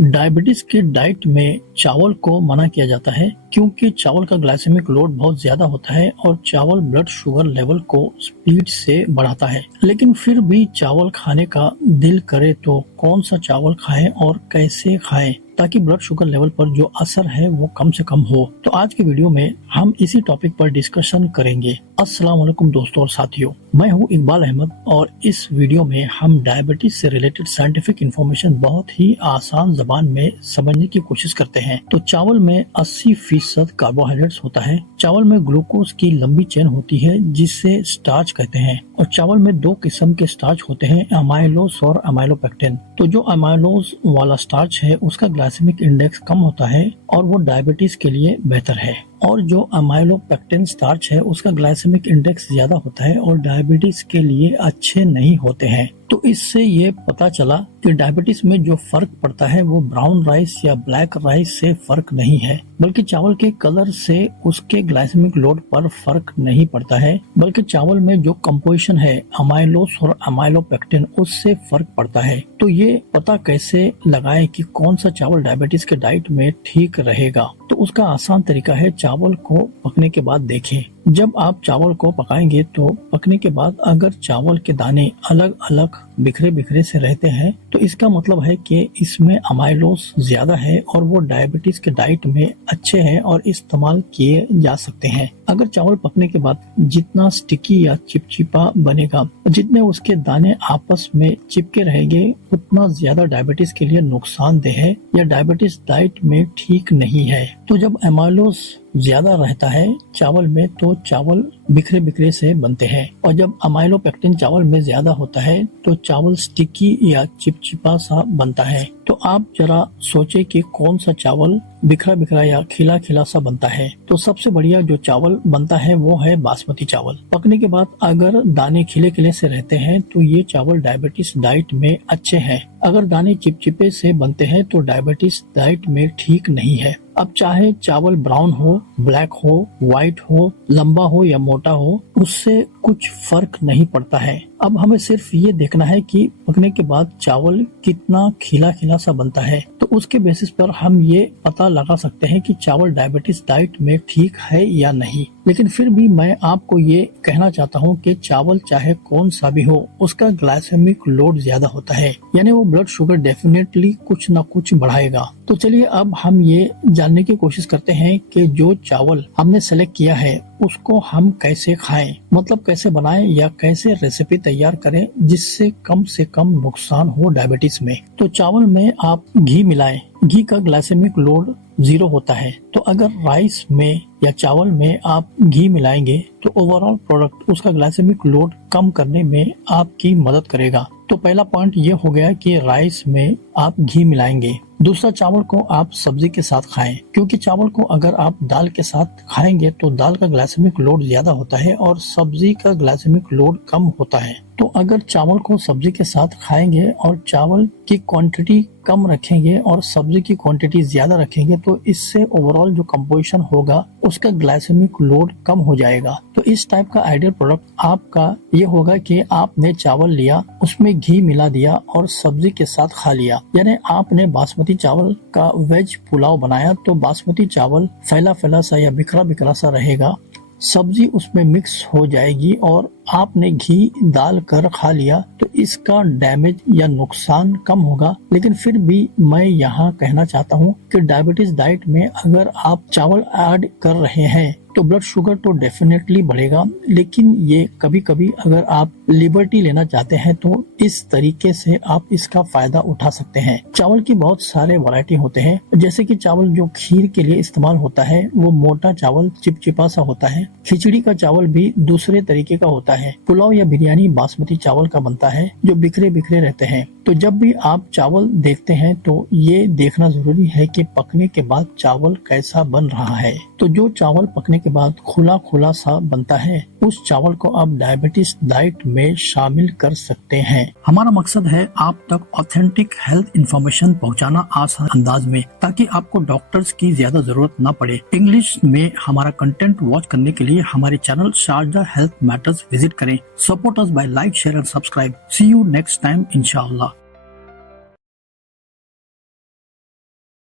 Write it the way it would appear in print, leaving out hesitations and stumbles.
Diabetes के diet में चावल को मना किया जाता है क्योंकि चावल का ग्लाइसेमिक लोड बहुत ज्यादा होता है और चावल ब्लड शुगर लेवल को स्पीड से बढ़ाता है। लेकिन फिर भी चावल खाने का दिल करे तो कौन सा चावल खाएं और कैसे खाएं ताकि ब्लड शुगर लेवल पर जो असर है वो कम से कम हो। तो आज के वीडियो में हम इसी टॉपिक पर डिस्कशन करेंगे। अस्सलाम वालेकुम दोस्तों और साथियों, मैं हूं इकबाल अहमद और इस वीडियो में हम डायबिटीज से रिलेटेड साइंटिफिक इंफॉर्मेशन बहुत ही आसान जबान में समझने की कोशिश करते हैं। तो चावल में 80% कार्बोहाइड्रेट्स होता है। चावल में ग्लूकोज की लंबी चेन होती है जिसे स्टार्च कहते हैं और चावल में दो किस्म के स्टार्च होते हैं, अमाइलोज और अमाइलोपेक्टिन। तो जो अमाइलोज वाला स्टार्च है उसका ग्लाइसेमिक इंडेक्स कम होता है और वो डायबिटीज के लिए बेहतर है, और जो अमाइलोपेक्टिन स्टार्च है उसका ग्लाइसेमिक इंडेक्स ज्यादा होता है और डायबिटीज के लिए अच्छे नहीं होते हैं। तो इससे ये पता चला कि डायबिटीज में जो फर्क पड़ता है वो ब्राउन राइस या ब्लैक राइस से फर्क नहीं है, बल्कि चावल के कलर से उसके ग्लाइसेमिक लोड पर फर्क नहीं पड़ता है, बल्कि चावल में जो कंपोजिशन है अमाइलोज और अमाइलोपेक्टिन उससे फर्क पड़ता है। तो ये पता कैसे लगाए कि कौन सा चावल डायबिटीज के डाइट में ठीक रहेगा? तो उसका आसान तरीका है, चावल को पकने के बाद देखें। जब आप चावल को पकाएंगे तो पकने के बाद अगर चावल के दाने अलग अलग बिखरे बिखरे से रहते हैं तो इसका मतलब है कि इसमें अमाइलोज ज्यादा है और वो डायबिटीज के डाइट में अच्छे हैं और इस्तेमाल किए जा सकते हैं। अगर चावल पकने के बाद जितना स्टिकी या चिपचिपा बनेगा, जितने उसके दाने आपस में चिपके रहेंगे, उतना ज्यादा डायबिटीज के लिए नुकसानदेह है या डायबिटीज डाइट में ठीक नहीं है। तो जब अमाइलोज ज्यादा रहता है चावल में तो चावल बिखरे बिखरे से बनते हैं, और जब अमाइलोपेक्टिन चावल में ज्यादा होता है तो चावल स्टिकी या चिपचिपा सा बनता है। तो आप जरा सोचे कि कौन सा चावल बिखरा बिखरा या खिला खिला सा बनता है। तो सबसे बढ़िया जो चावल बनता है वो है बासमती चावल। पकने के बाद अगर दाने खिले खिले से रहते हैं तो ये चावल डायबिटीज डाइट में अच्छे हैं। अगर दाने चिपचिपे से बनते हैं तो डायबिटीज डाइट में ठीक नहीं है। अब चाहे चावल ब्राउन हो, ब्लैक हो, व्हाइट हो, लंबा हो या मोटा हो, उससे कुछ फर्क नहीं पड़ता है। अब हमें सिर्फ ये देखना है कि पकने के बाद चावल कितना खिला खिला सा बनता है। तो उसके बेसिस पर हम ये पता लगा सकते हैं कि चावल डायबिटीज डाइट में ठीक है या नहीं। लेकिन फिर भी मैं आपको ये कहना चाहता हूँ कि चावल चाहे कौन सा भी हो, उसका ग्लाइसेमिक लोड ज्यादा होता है, यानी वो ब्लड शुगर डेफिनेटली कुछ न कुछ बढ़ाएगा। तो चलिए अब हम ये जानने की कोशिश करते हैं कि जो चावल हमने सेलेक्ट किया है उसको हम कैसे खाएं, मतलब कैसे बनाएं या कैसे रेसिपी तैयार करें जिससे कम से कम नुकसान हो डायबिटीज में। तो चावल में आप घी मिलाएं। घी का ग्लाइसेमिक लोड 0 होता है, तो अगर राइस में या चावल में आप घी मिलाएंगे तो ओवरऑल प्रोडक्ट उसका ग्लाइसेमिक लोड कम करने में आपकी मदद करेगा। तो पहला पॉइंट ये हो गया कि राइस में आप घी मिलाएंगे। दूसरा, चावल को आप सब्जी के साथ खाएं, क्योंकि चावल को अगर आप दाल के साथ खाएंगे तो दाल का ग्लाइसेमिक लोड ज्यादा होता है और सब्जी का ग्लाइसेमिक लोड कम होता है। तो अगर चावल को सब्जी के साथ खाएंगे और चावल की क्वांटिटी कम रखेंगे और सब्जी की क्वांटिटी ज्यादा रखेंगे तो इससे ओवरऑल जो कंपोजिशन होगा उसका ग्लाइसेमिक लोड कम हो जाएगा। तो इस टाइप का आइडियल प्रोडक्ट आपका ये होगा कि आपने चावल लिया, उसमें घी मिला दिया और सब्जी के साथ खा लिया। यानी आपने बासमती चावल का वेज पुलाव बनाया तो बासमती चावल फैला फैला सा या बिखरा बिखरा सा रहेगा, सब्जी उसमें मिक्स हो जाएगी और आपने घी डाल कर खा लिया तो इसका डैमेज या नुकसान कम होगा। लेकिन फिर भी मैं यहाँ कहना चाहता हूँ कि डायबिटीज डाइट में अगर आप चावल ऐड कर रहे हैं तो ब्लड शुगर तो डेफिनेटली बढ़ेगा, लेकिन ये कभी कभी अगर आप लिबर्टी लेना चाहते हैं तो इस तरीके से आप इसका फायदा उठा सकते हैं। चावल की बहुत सारे वैरायटी होते हैं, जैसे कि चावल जो खीर के लिए इस्तेमाल होता है वो मोटा चावल चिपचिपा सा होता है। खिचड़ी का चावल भी दूसरे तरीके का होता है। पुलाव या बिरयानी बासमती चावल का बनता है जो बिखरे बिखरे रहते हैं। तो जब भी आप चावल देखते हैं तो ये देखना जरूरी है कि पकने के बाद चावल कैसा बन रहा है। तो जो चावल पकने के बाद खुला खुला सा बनता है उस चावल को आप डायबिटीज डाइट में शामिल कर सकते हैं। हमारा मकसद है आप तक ऑथेंटिक हेल्थ इंफॉर्मेशन पहुंचाना आसान अंदाज में, ताकि आपको डॉक्टर्स की ज्यादा जरूरत न पड़े। इंग्लिश में हमारा कंटेंट वॉच करने के लिए हमारे channel Sharja health matters visit करें। Support us by like, share and subscribe. See you next time इंशाअल्लाह।